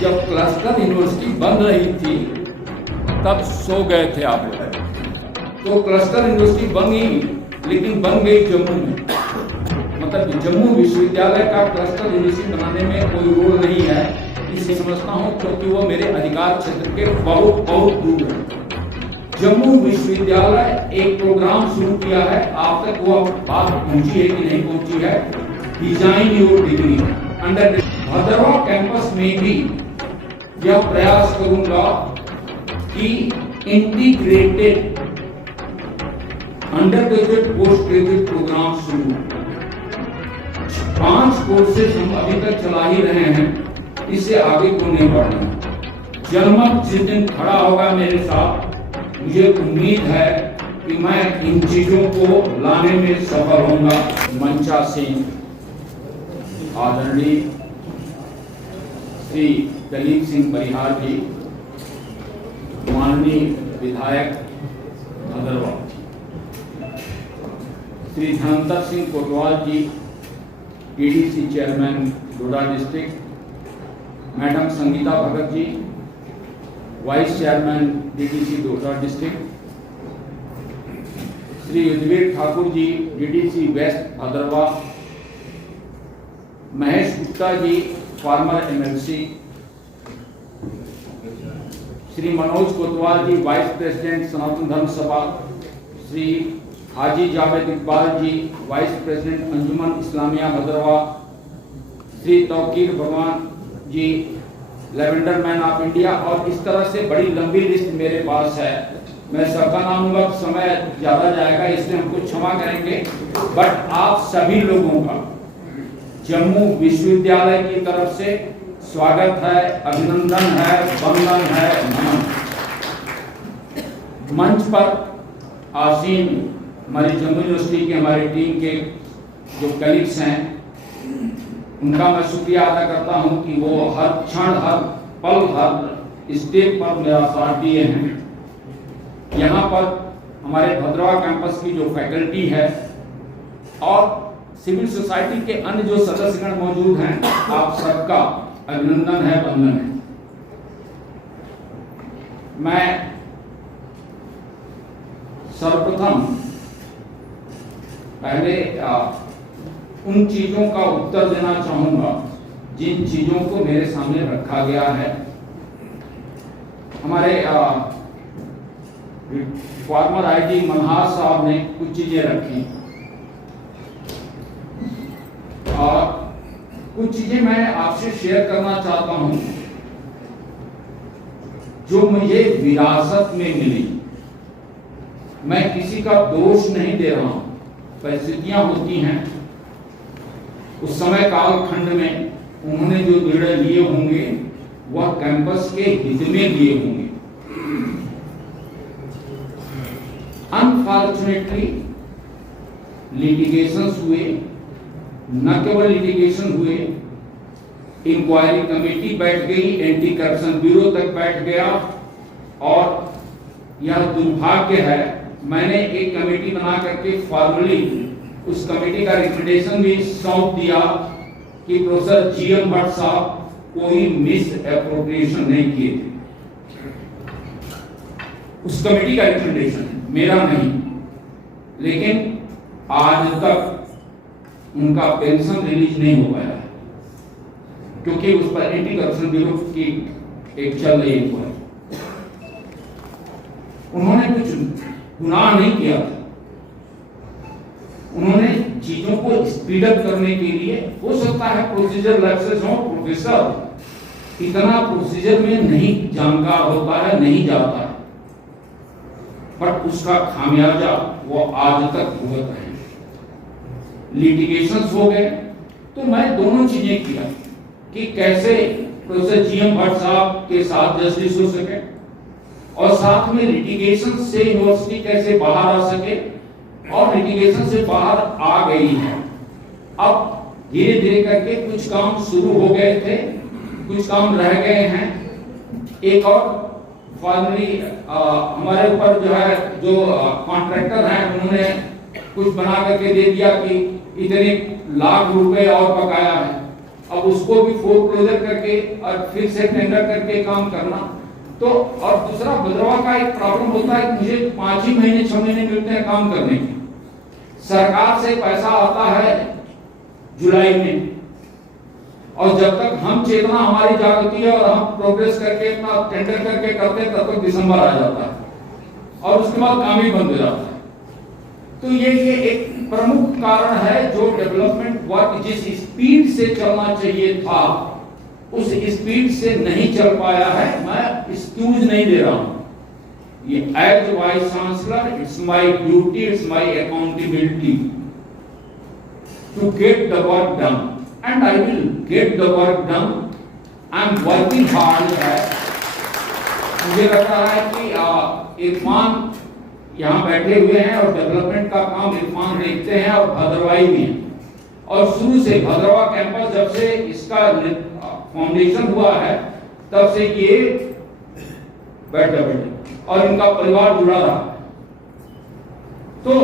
जब cluster university बन रही थी तब सो गए थे आप लोग। तो क्लस्टर यूनिवर्सिटी बन गई, लेकिन बन गई जम्मू में। मतलब जम्मू विश्वविद्यालय का क्लस्टर यूनिवर्सिटी बनाने में कोई रोल नहीं है, इसे समझता हूँ, क्योंकि वो मेरे अधिकार क्षेत्र के बहुत बहुत दूर है। जम्मू विश्वविद्यालय एक प्रोग्राम शुरू किया है, आप तक वो बात पहुंची है कि नहीं पहुंची है, design your degree under Bhadarwah campus में भी यह प्रयास करूंगा कि integrated undergraduate postgraduate programme शुरू। 5 कोर्सेज हम अभी तक चला ही रहे हैं, इससे आगे क्यों नहीं बढ़ना। जनमत जिस दिन खड़ा होगा मेरे साथ, मुझे उम्मीद है कि मैं इन चीजों को लाने में सफल होऊंगा। मंचा सिंह, आदरणीय श्री दलीप सिंह परिहार जी, माननीय विधायक भद्रवा, श्री धनंतर सिंह कोटवाल जी, टीडीसी चेयरमैन डोडा district, madam Sangeeta Bhagat ji, vice chairman DDC डोडा district, Shri Yudhvir Thakur ji, DDC waste भद्रवा, महेश गुप्ता जी, फार्मर एमएलसी, श्री मनोज कोतवाल जी, वाइस प्रेसिडेंट सनातन धर्म सभा, श्री हाजी जावेद इकबाल जी, वाइस प्रेसिडेंट अंजुमन इस्लामिया भद्रवा, श्री तौकीर भगवान जी, लेवेंडर मैन ऑफ इंडिया, और इस तरह से बड़ी लंबी लिस्ट मेरे पास है। मैं सबका नाम लूंगा, समय ज्यादा जाएगा, इसलिए हमको क्षमा करेंगे। बट आप सभी लोगों का जम्मू विश्वविद्यालय की तरफ से स्वागत है, अभिनंदन है, वंदन है, नमन। मंच पर आसीन हमारी जम्मू यूनिवर्सिटी की हमारी टीम के जो कलीग्स हैं, उनका मैं शुक्रिया अदा करता हूं कि वो हर क्षण, हर पल, हर स्टेप पर मेरा साथ दिए हैं। यहाँ पर हमारे भद्रवा कैंपस की जो फैकल्टी है और सिविल सोसाइटी के अन्य जो सदस्यगण मौजूद हैं, आप सबका अभिनंदन है, वंदन है। मैं सर्वप्रथम पहले उन चीजों का उत्तर देना चाहूंगा जिन चीजों को मेरे सामने रखा गया है। हमारे फॉर्मर आईजी मनहार साहब ने कुछ चीजें रखी और कुछ चीजें मैं आपसे शेयर करना चाहता हूं जो मुझे विरासत में मिली। मैं किसी का दोष नहीं दे रहा हूं, परिस्थितियां होती हैं। उस समय कालखंड में उन्होंने जो निर्णय लिए होंगे वह कैंपस के हित में लिए होंगे। अनफॉर्चुनेटली लिटिगेशंस हुए, न केवल लिटिगेशन हुए, इंक्वायरी कमेटी बैठ गई, एंटी करप्शन ब्यूरो तक बैठ गया, और यह दुर्भाग्य है, मैंने एक कमेटी बना करके फॉर्मली उस कमेटी का रिकमेंडेशन भी सौंप दिया कि प्रोफेसर जीएम भट्ट साहब कोई मिस एप्रोप्रिएशन नहीं किए थे। उस कमेटी का रिकमेंडेशन, मेरा नहीं, लेकिन आज तक उनका पेंशन रिलीज नहीं हो पाया है, क्योंकि उस पर एंटी करप्शन ब्यूरो की एक चल रही है। उन्होंने कुछ गुनाह नहीं किया था, उन्होंने चीजों को स्पीड अप करने के लिए, हो सकता है प्रोसीजर लैप्सेस हो, प्रोफेसर इतना प्रोसीजर में नहीं जानकार होता है, नहीं जाता है, पर उसका खामियाजा वो आज तक भुगत रहे हैं। लिटिगेशंस हो गए, तो मैं दोनों चीजें किया कि कैसे प्रोफेसर जीएम भट्ट साहब के साथ जस्टिस हो सके और साथ में लिटिगेशन से यूनिवर्सिटी कैसे बाहर आ सके, और लिटिगेशन से बाहर आ गई है। अब धीरे धीरे करके कुछ काम शुरू हो गए थे, कुछ काम रह गए हैं। एक और फाइनली हमारे ऊपर जो है, जो कॉन्ट्रैक्टर हैं, उन्होंने कुछ बना करके दे दिया कि इतने लाख रुपए और बकाया है। अब उसको भी फोरक्लोजर करके और फिर से टेंडर करके काम करना। तो और दूसरा भद्रवा का एक प्रॉब्लम होता है कि मुझे 5 ही महीने 6 महीने मिलते हैं काम करने के। सरकार से पैसा आता है जुलाई में, और जब तक हम चेतना हमारी जागती है और हम प्रोग्रेस करके अपना टेंडर करके करते हैं, तब तक दिसंबर आ जाता है और उसके बाद काम ही बंद हो जाता है। तो ये एक प्रमुख कारण है जो डेवलपमेंट वर्क जिस स्पीड से चलना चाहिए था उस स्पीड से नहीं चल पाया है। मैं एक्सक्यूज नहीं दे रहा हूं, ये as vice chancellor it's my duty, it's my accountability to get the work done and I will get the work done. I am working hard. मुझे लगता है कि इरफान यहाँ बैठे हुए हैं और डेवलपमेंट का काम इरफान देखते हैं और भद्रवाही भी हैं। और शुरू से भद्रवा कैंपस जब से इसका फाउंडेशन हुआ है तब से ये बैठे और इनका परिवार जुड़ा रहा। तो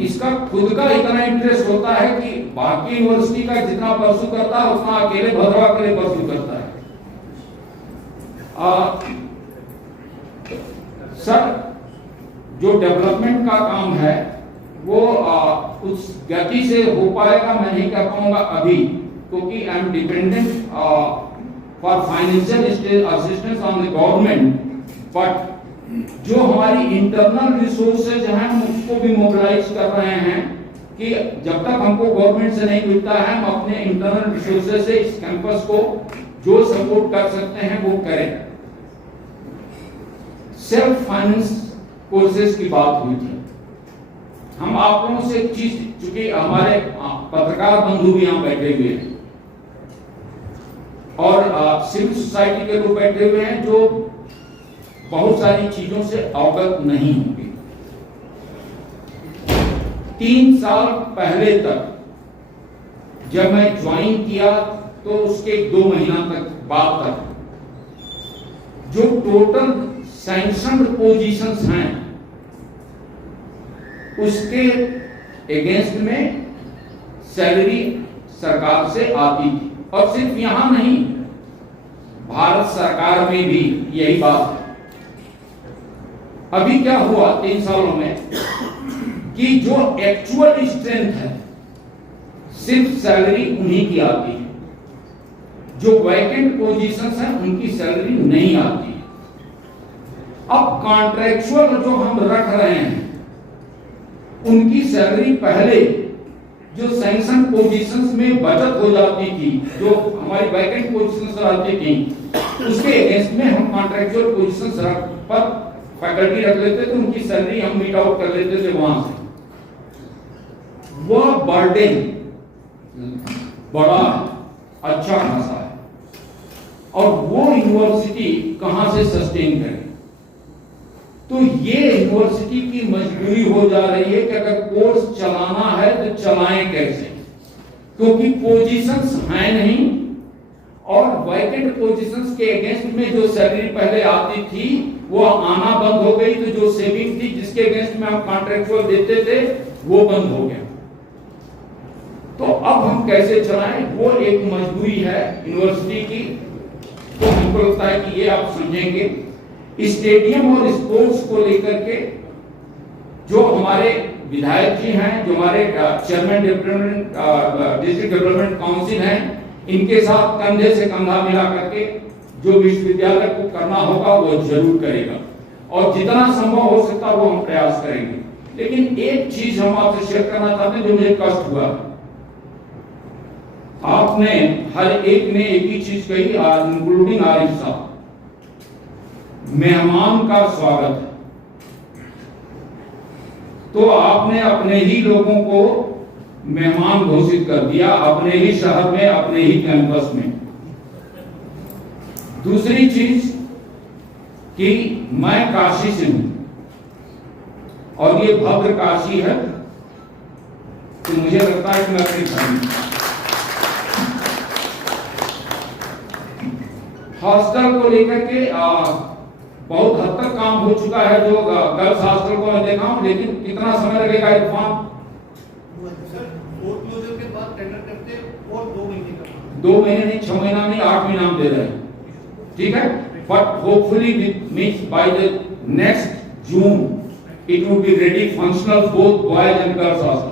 इसका खुद का इतना इंटरेस्ट होता है कि बाकी यूनिवर्सिटी का जितना परसू करता है उतना अकेले भद्रवा के लिए परसू करता है। सर, जो डेवलपमेंट का काम है वो उस गति से हो पाएगा मैं नहीं कह पाऊंगा अभी, क्योंकि I am dependent for financial assistance on the government. But जो हमारी इंटरनल रिसोर्सेज हैं हम उसको भी मोबिलाइज कर रहे हैं कि जब तक हमको गवर्नमेंट से नहीं मिलता है हम अपने इंटरनल रिसोर्सेज से इस कैंपस को जो सपोर्ट कर सकते हैं वो करें। सेल्फ फाइनेंस कोर्सेज की बात हुई थी। हम आप लोगों से एक चीज, चूंकि हमारे पत्रकार बंधु भी यहाँ बैठे हुए हैं और सिविल सोसाइटी के लोग बैठे हुए हैं जो बहुत सारी चीजों से अवगत नहीं होंगे। 3 साल पहले तक जब मैं ज्वाइन किया तो उसके 2 महीना तक बाद तक जो टोटल सैंक्शनड पोजीशंस हैं उसके अगेंस्ट में सैलरी सरकार से आती थी। और सिर्फ यहां नहीं, भारत सरकार में भी यही बात है। अभी क्या हुआ 3 सालों में कि जो एक्चुअल स्ट्रेंथ है सिर्फ सैलरी उन्हीं की आती है, जो वैकेंट पोजीशंस हैं उनकी सैलरी नहीं आती है। अब कॉन्ट्रैक्चुअल जो हम रख रहे हैं उनकी सैलरी पहले जो सैंक्शन पोजीशंस में बचत हो जाती थी, जो हमारी वैकेंट पोजीशंस रहती थी, उसके अगेंस्ट में हम कॉन्ट्रैक्चुअल पोजीशंस पर फैकल्टी रख लेते थे, उनकी सैलरी हम मीट आउट कर लेते थे वहां से। वह बर्डन बड़ा अच्छा खासा है और वो यूनिवर्सिटी कहां से सस्टेन करे। तो ये यूनिवर्सिटी की मजबूरी हो जा रही है कि अगर कोर्स चलाना है तो चलाएं कैसे, क्योंकि पोजीशंस हैं नहीं और वैकेंट पोजीशंस के अगेंस्ट में जो सैलरी पहले आती थी वो आना बंद हो गई। तो जो सेविंग थी जिसके अगेंस्ट में हम कॉन्ट्रैक्चुअल देते थे वो बंद हो गया। तो अब हम कैसे चलाएं, वो एक मजबूरी है यूनिवर्सिटी की। तो हमको लगता है कि ये आप समझेंगे। स्टेडियम और स्पोर्ट्स को लेकर के जो हमारे विधायक जी हैं, जो हमारे चेयरमैन डिस्ट्रिक्ट डेवलपमेंट काउंसिल हैं, इनके साथ कंधे से कंधा मिला करके जो विश्वविद्यालय को करना होगा वो जरूर करेगा और जितना संभव हो सकता वो हम प्रयास करेंगे। लेकिन एक चीज हम आपसे शेयर करना चाहते हैं जो मुझे कष्ट हुआ। आपने हर एक ने एक ही चीज कही, इंक्लूडिंग आरिफ साहब, मेहमान का स्वागत है। तो आपने अपने ही लोगों को मेहमान घोषित कर दिया, अपने ही शहर में, अपने ही कैंपस में। दूसरी चीज कि मैं काशी से हूं और ये भद्र काशी है, तो मुझे लगता है कि मैं अपनी फैमिली हॉस्टल को लेकर के बहुत हद तक काम हो चुका है। जो गर्ल्स हॉस्टल को मैं देखा हूं, लेकिन कितना समय लगेगा इरफान? फोरक्लोजर के बाद टेंडर करते और 2 महीने का 2 महीने नहीं, 6 महीना नहीं, 8 महीना हम दे रहे हैं, ठीक है। But hopefully means by the next June it will be ready functional both boys and girls also.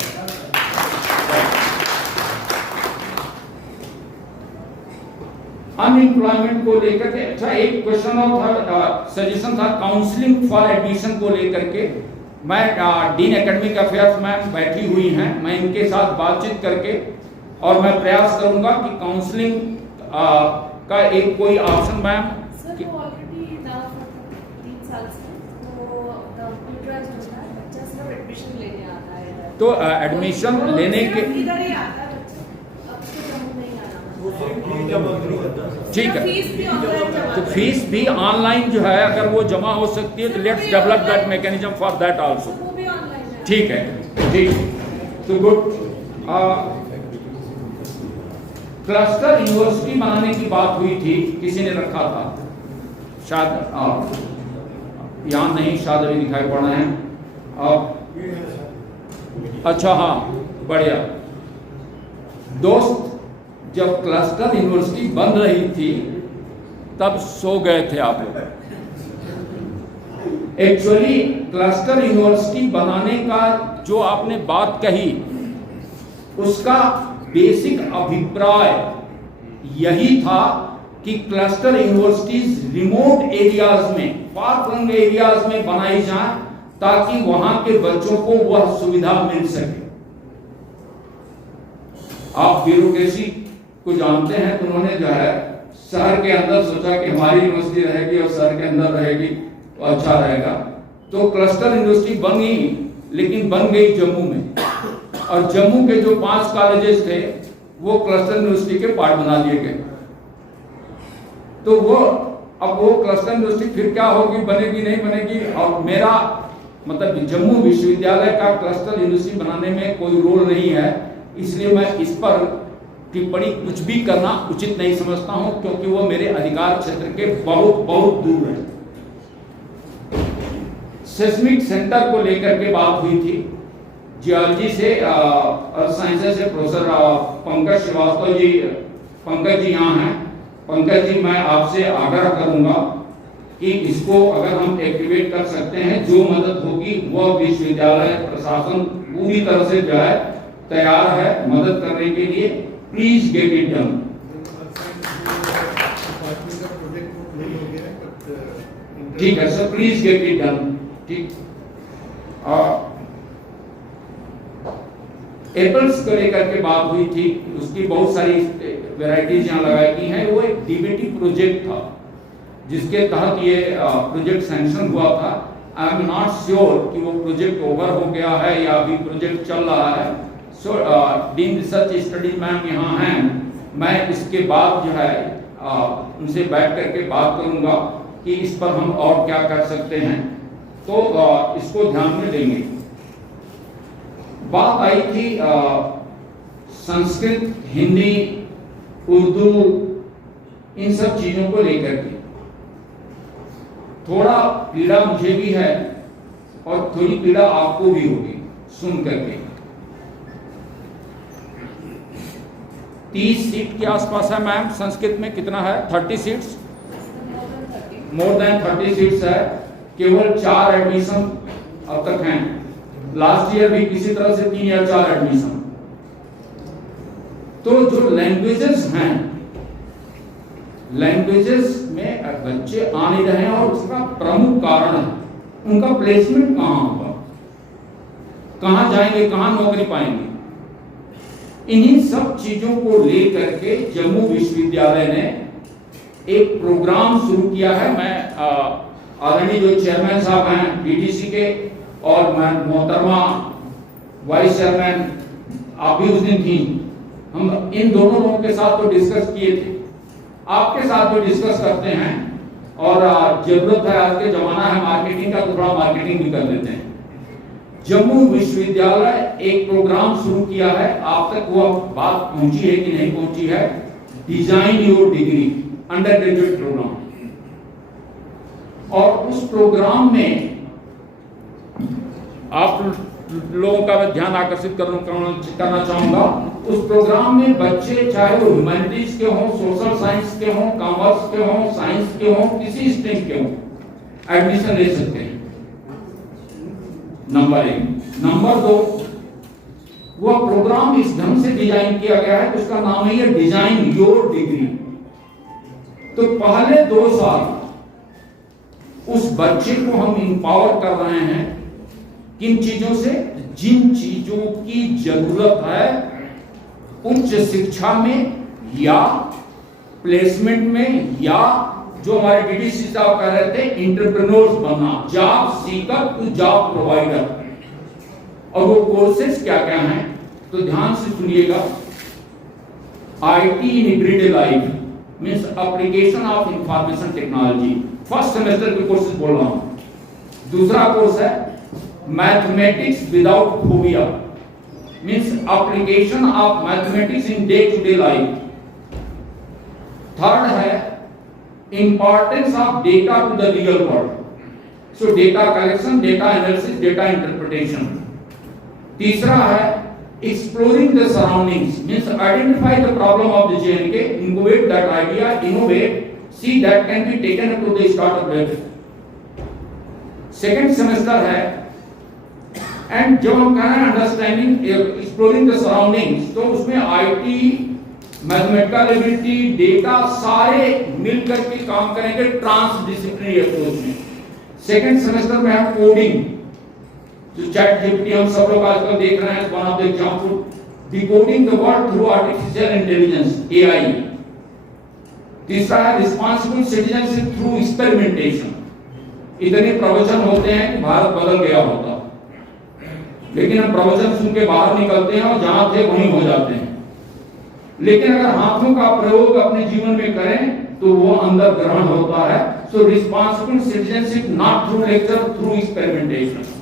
Unemployment को लेकर के अच्छा एक क्वेश्चन और था, सजेशन था काउंसलिंग फॉर एडमिशन को लेकर के। मैं डीन एकेडमिक अफेयर्स में बैठी हुई हैं, मैं इनके साथ बातचीत करके और मैं प्रयास करूंगा कि काउंसलिंग का एक कोई ऑप्शन मैम तो एडमिशन लेने के ठीक है, तो फीस भी ऑनलाइन जो है अगर वो जमा हो सकती है तो let's develop that mechanism for that also. ठीक है, ठीक, तो गुड। क्लस्टर यूनिवर्सिटी बनाने की बात हुई थी, किसी ने रखा था शायद, यहाँ नहीं, शायद अभी दिखाई पड़ रहे हैं। अच्छा हाँ, बढ़िया दोस्त, जब क्लस्टर यूनिवर्सिटी बन रही थी तब सो गए थे आप लोग। एक्चुअली क्लस्टर यूनिवर्सिटी बनाने का जो आपने बात कही उसका बेसिक अभिप्राय यही था कि क्लस्टर यूनिवर्सिटीज रिमोट एरियाज में, फार फ्लंग एरियाज में बनाई जाए ताकि वहां के बच्चों को वह सुविधा मिल सके। आप ब्यूरोक्रेसी को जानते हैं, तो उन्होंने जो है शहर के अंदर सोचा कि हमारी यूनिवर्सिटी रहेगी और शहर के अंदर रहेगी तो अच्छा रहेगा। तो क्लस्टर यूनिवर्सिटी बन गई, लेकिन बन गई जम्मू में, और जम्मू के जो 5 कॉलेजेस थे वो क्लस्टर यूनिवर्सिटी के पार्ट बना दिए गए। तो अब वो क्लस्टर यूनिवर्सिटी फिर क्या होगी, बनेगी नहीं बनेगी, और मेरा मतलब जम्मू विश्वविद्यालय का क्लस्टर यूनिवर्सिटी बनाने में कोई रोल नहीं है, इसलिए मैं इस पर टिप्पणी कुछ भी करना उचित नहीं समझता हूं, क्योंकि वो मेरे अधिकार क्षेत्र के बहुत बहुत दूर है। सेस्मिक सेंटर को लेकर के बात हुई थी, जियोलॉजी से अर्थ साइंसेस से प्रोफेसर पंकज श्रीवास्तव जी, पंकज जी यहाँ हैं। पंकज जी, मैं आपसे आग्रह करूंगा कि इसको अगर हम एक्टिवेट कर सकते हैं, जो मदद होगी वह विश्वविद्यालय प्रशासन पूरी तरह से जो है तैयार है मदद करने के लिए। Please get it done. ठीक है sir, please get it done. ठीक, एप्पल्स को लेकर के बात हुई थी, उसकी बहुत सारी वैरायटीज यहाँ लगाई गई हैं। वो एक डीबीटी प्रोजेक्ट था जिसके तहत ये प्रोजेक्ट सैंक्शन हुआ था। आई एम नॉट श्योर कि वो प्रोजेक्ट ओवर हो गया है या अभी प्रोजेक्ट चल रहा है। सो डीन रिसर्च स्टडीज मैम यहाँ हैं, मैं इसके बाद जो है उनसे बैठ करके बात करूंगा कि इस पर हम और क्या कर सकते हैं, तो इसको ध्यान में लेंगे। बात आई थी संस्कृत, हिंदी, उर्दू, इन सब चीजों को लेकर के। थोड़ा पीड़ा मुझे भी है और थोड़ी पीड़ा आपको भी होगी सुन करके। 30 सीट के आसपास है मैम, संस्कृत में कितना है? 30 सीट्स, मोर देन 30 सीट्स है। केवल 4 एडमिशन अब तक हैं। लास्ट ईयर भी किसी तरह से 3 या 4 एडमिशन। तो जो लैंग्वेजेस हैं, लैंग्वेजेस में बच्चे आ नहीं रहे हैं, और उसका प्रमुख कारण है उनका प्लेसमेंट कहाँ होगा, कहाँ जाएंगे, कहाँ नौकरी पाएंगे। इन्हीं सब चीजों को लेकर के जम्मू विश्वविद्यालय ने एक प्रोग्राम शुरू किया है। मैं आदरणीय जो चेयरमैन साहब हैं डीटीसी के, और मैं मोहतरमा वाइस चेयरमैन, आप भी उस दिन थी, हम इन दोनों लोगों के साथ तो डिस्कस किए थे, आपके साथ भी डिस्कस करते हैं, और जरूरत है, आज के जमाना है मार्केटिंग का, तो थोड़ा मार्केटिंग भी कर लेते हैं। जम्मू विश्वविद्यालय एक प्रोग्राम शुरू किया है, आप तक वो बात पहुंची है कि नहीं पहुंची है, design your degree undergraduate programme. और उस प्रोग्राम में आप लोगों का ध्यान आकर्षित करना चाहूंगा उस प्रोग्राम में बच्चे चाहे वो ह्यूमैनिटीज के हों, सोशल साइंस के हों, कॉमर्स के हों, साइंस के हों, किसी स्ट्रीम के हों, एडमिशन ले सकते हैं। नंबर 1। नंबर 2, वह प्रोग्राम इस ढंग से डिजाइन किया गया है, उसका नाम है डिजाइन योर डिग्री। तो पहले 2 साल उस बच्चे को हम इंपावर कर रहे हैं किन चीजों से, जिन चीजों की जरूरत है उच्च शिक्षा में या प्लेसमेंट में, या जो हमारे डीडीसी साहब कह रहे थे एंटरप्रेन्योर्स बनना, job seeker to job provider. और वो कोर्सेज क्या क्या हैं, तो ध्यान से सुनिएगा। IT in everyday life means application of information technology, first semester के कोर्सेज बोल रहा हूं। दूसरा कोर्स है mathematics without phobia means application of mathematics in day to day life. Third है importance of data to the real world, so data collection, data analysis, data interpretation. तीसरा है exploring the surroundings means identify the problem of the JNK, incubate that idea, innovate, see that can be taken up to the startup level. Second semester है and जब हम कह रहे हैं understanding exploring the surroundings, तो उसमें IT, mathematical ability, data सारे मिलकर के काम करेंगे ट्रांसडिसिप्लिनरी अप्रोच में। सेकेंड सेमेस्टर में हम कोडिंग, जो चैट जीपीटी हम सब लोग आजकल देख रहे हैं, one of the example, decoding the world through artificial intelligence, AI. तीसरा है रिस्पांसिबल सिटीजनशिप थ्रू एक्सपेरिमेंटेशन। इतने प्रवचन होते हैं कि भारत बदल गया होता, लेकिन हम प्रवचन सुन के बाहर निकलते हैं और जहां थे वहीं हो जाते हैं। लेकिन अगर हाथों का प्रयोग अपने जीवन में करें तो वो अंदर ग्रहण होता है। So responsible citizenship not through lecture, through experimentation.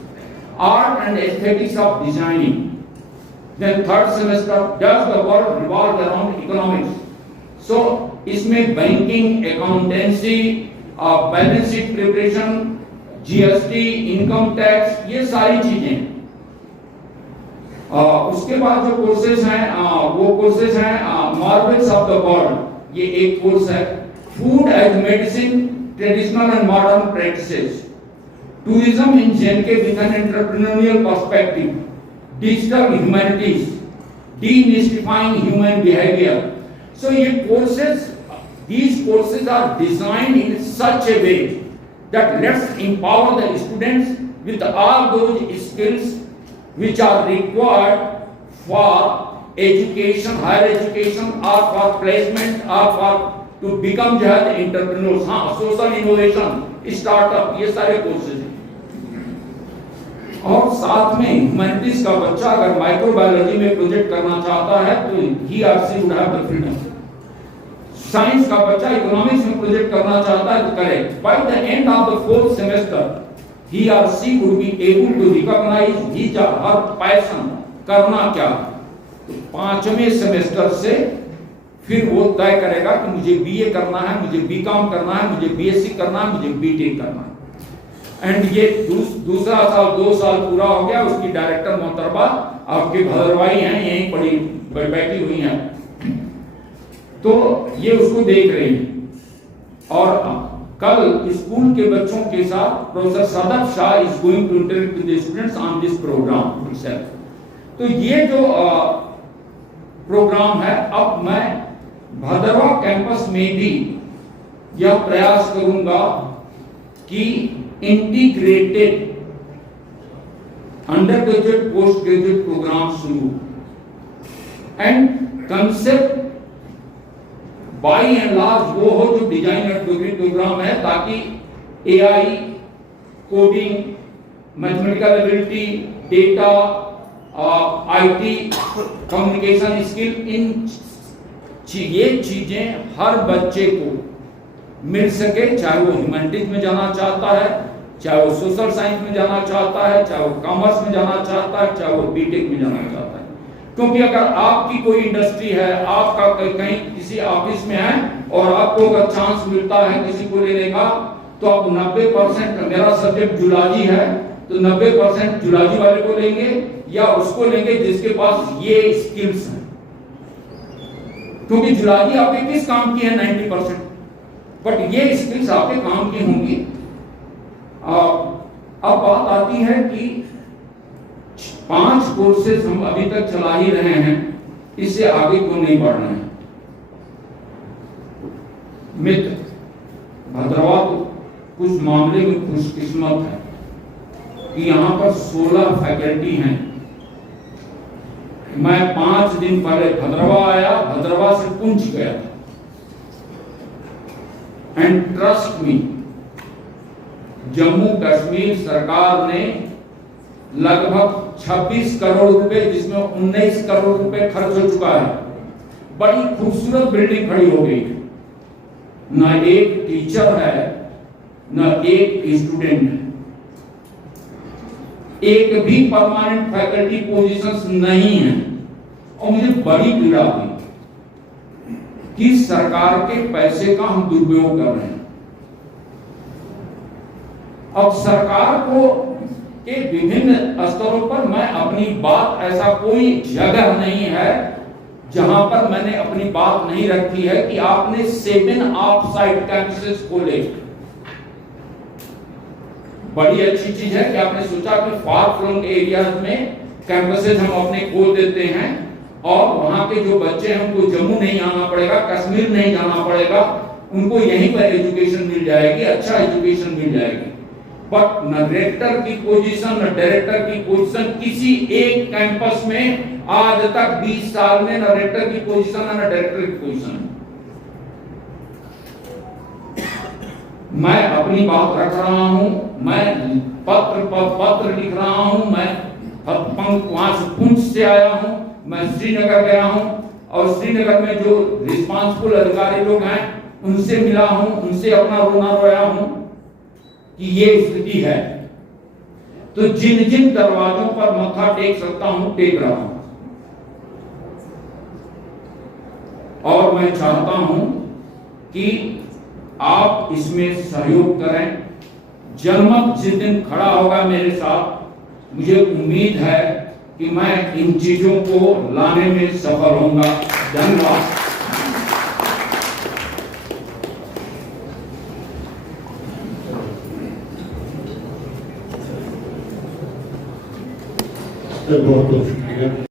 Art and aesthetics of designing. Then third semester, does the world revolve around economics? So इसमें banking, accountancy, balance sheet preparation, GST, income tax, ये सारी चीजें। उसके बाद जो courses हैं वो courses हैं मार्वल्स ऑफ द वर्ल्ड, ये एक कोर्स है। Food as medicine, traditional and modern practices. Tourism in JNK with an entrepreneurial perspective, digital humanities, demystifying human behavior. So ये courses, these courses are designed in such a way that let's empower the students with all those skills which are required for education, higher education, or for placement, or for to become जो है entrepreneurs, हाँ, social innovation, startup, ये सारे courses हैं। और साथ में humanities का बच्चा अगर माइक्रोबायोलॉजी में प्रोजेक्ट करना चाहता है तो he or she would have the freedom. Science का बच्चा इकोनॉमिक्स में प्रोजेक्ट करना चाहता है तो करे। By the end of the fourth semester he or she would be able to recognise his or her passion, करना क्या। तो 5वें सेमेस्टर से फिर वो तय करेगा कि मुझे बीए करना है, मुझे बीकॉम करना है, मुझे बीएससी करना है, मुझे बीटेक करना है। एंड ये दूसरा साल 2 साल पूरा हो गया। उसकी डायरेक्टर मोहतरमा आपके भदरवाई हैं, यहीं पड़ी बैठी हुई हैं, तो ये उसको देख रही है। और कल स्कूल के बच्चों के साथ professor Sadaf Shah is going to interact with the students on this programme itself. तो ये जो प्रोग्राम है, अब मैं भदरवा कैंपस में भी यह प्रयास करूंगा कि integrated undergraduate postgraduate programme शुरू and concept by and large वो हो जो डिजाइन और डिग्री प्रोग्राम है, ताकि AI, coding, mathematical ability, data, IT, communication skill, ये चीजें हर बच्चे को मिल सके, चाहे वो ह्यूमैनिटीज में जाना चाहता है, चाहे वो सोशल साइंस में जाना चाहता है, चाहे वो कॉमर्स में जाना चाहता है, चाहे वो बीटेक में जाना चाहता है। क्योंकि अगर आपकी कोई इंडस्ट्री है, आपका कहीं किसी ऑफिस में है और आपको अगर चांस मिलता है किसी को लेने का, तो आप 90%, मेरा सब्जेक्ट जूलॉजी है तो 90% जूलॉजी वाले को लेंगे या उसको लेंगे जिसके पास ये स्किल्स हैं। क्योंकि जुलॉजी आपके किस काम की है 90%, बट ये स्किल्स आपके काम की होंगी। अब बात आती है कि 5 कोर्सेज हम अभी तक चला ही रहे हैं, इससे आगे क्यों नहीं बढ़ रहे हैं। मित्र, भद्रवा तो कुछ मामले में खुशकिस्मत है कि यहाँ पर 16 फैकल्टी हैं। मैं 5 दिन पहले भद्रवा आया, भद्रवा से पुंछ गया था, and trust me, Jammu Kashmir सरकार ने लगभग 26 करोड़ रुपए, जिसमें 19 करोड़ रुपए खर्च हो चुका है, बड़ी खूबसूरत बिल्डिंग खड़ी हो गई। न एक टीचर है, न एक स्टूडेंट है, एक भी परमानेंट फैकल्टी पोजीशंस नहीं है। और मुझे बड़ी पीड़ा हुई कि सरकार के पैसे का हम दुरुपयोग कर रहे हैं। अब सरकार को के विभिन्न स्तरों पर मैं अपनी बात, ऐसा कोई जगह नहीं है जहां पर मैंने अपनी बात नहीं रखी है कि आपने 7 ऑफ साइट कैंपसेस खोले। बड़ी अच्छी चीज है कि आपने सोचा कि फार फ्लंग एरियाज में कैंपसेस हम अपने खोल देते हैं और वहां के जो बच्चे हैं उनको जम्मू नहीं आना पड़ेगा, कश्मीर नहीं जाना पड़ेगा, उनको यहीं पर एजुकेशन मिल जाएगी, अच्छा एजुकेशन मिल जाएगी। बट न रेक्टर की पोजीशन, न डायरेक्टर की पोजीशन, किसी एक कैंपस में आज तक 20 साल में न रेक्टर की पोजीशन न डायरेक्टर की पोजीशन। मैं अपनी बात रख रहा हूं, मैं पत्र पर पत्र लिख रहा हूं, मैं वहां से पुंछ से आया हूं, मैं श्रीनगर गया हूं और श्रीनगर में जो रिस्पांसिबल अधिकारी लोग हैं उनसे मिला हूं, उनसे अपना रोना रोया हूं कि ये स्थिति है। तो जिन जिन दरवाजों पर मत्था टेक सकता हूं टेक रहा हूं, और मैं चाहता हूं कि आप इसमें सहयोग करें। जनमत जिस दिन खड़ा होगा मेरे साथ, मुझे उम्मीद है कि मैं इन चीजों को लाने में सफल होऊंगा। धन्यवाद। बहुत बहुत शुक्रिया।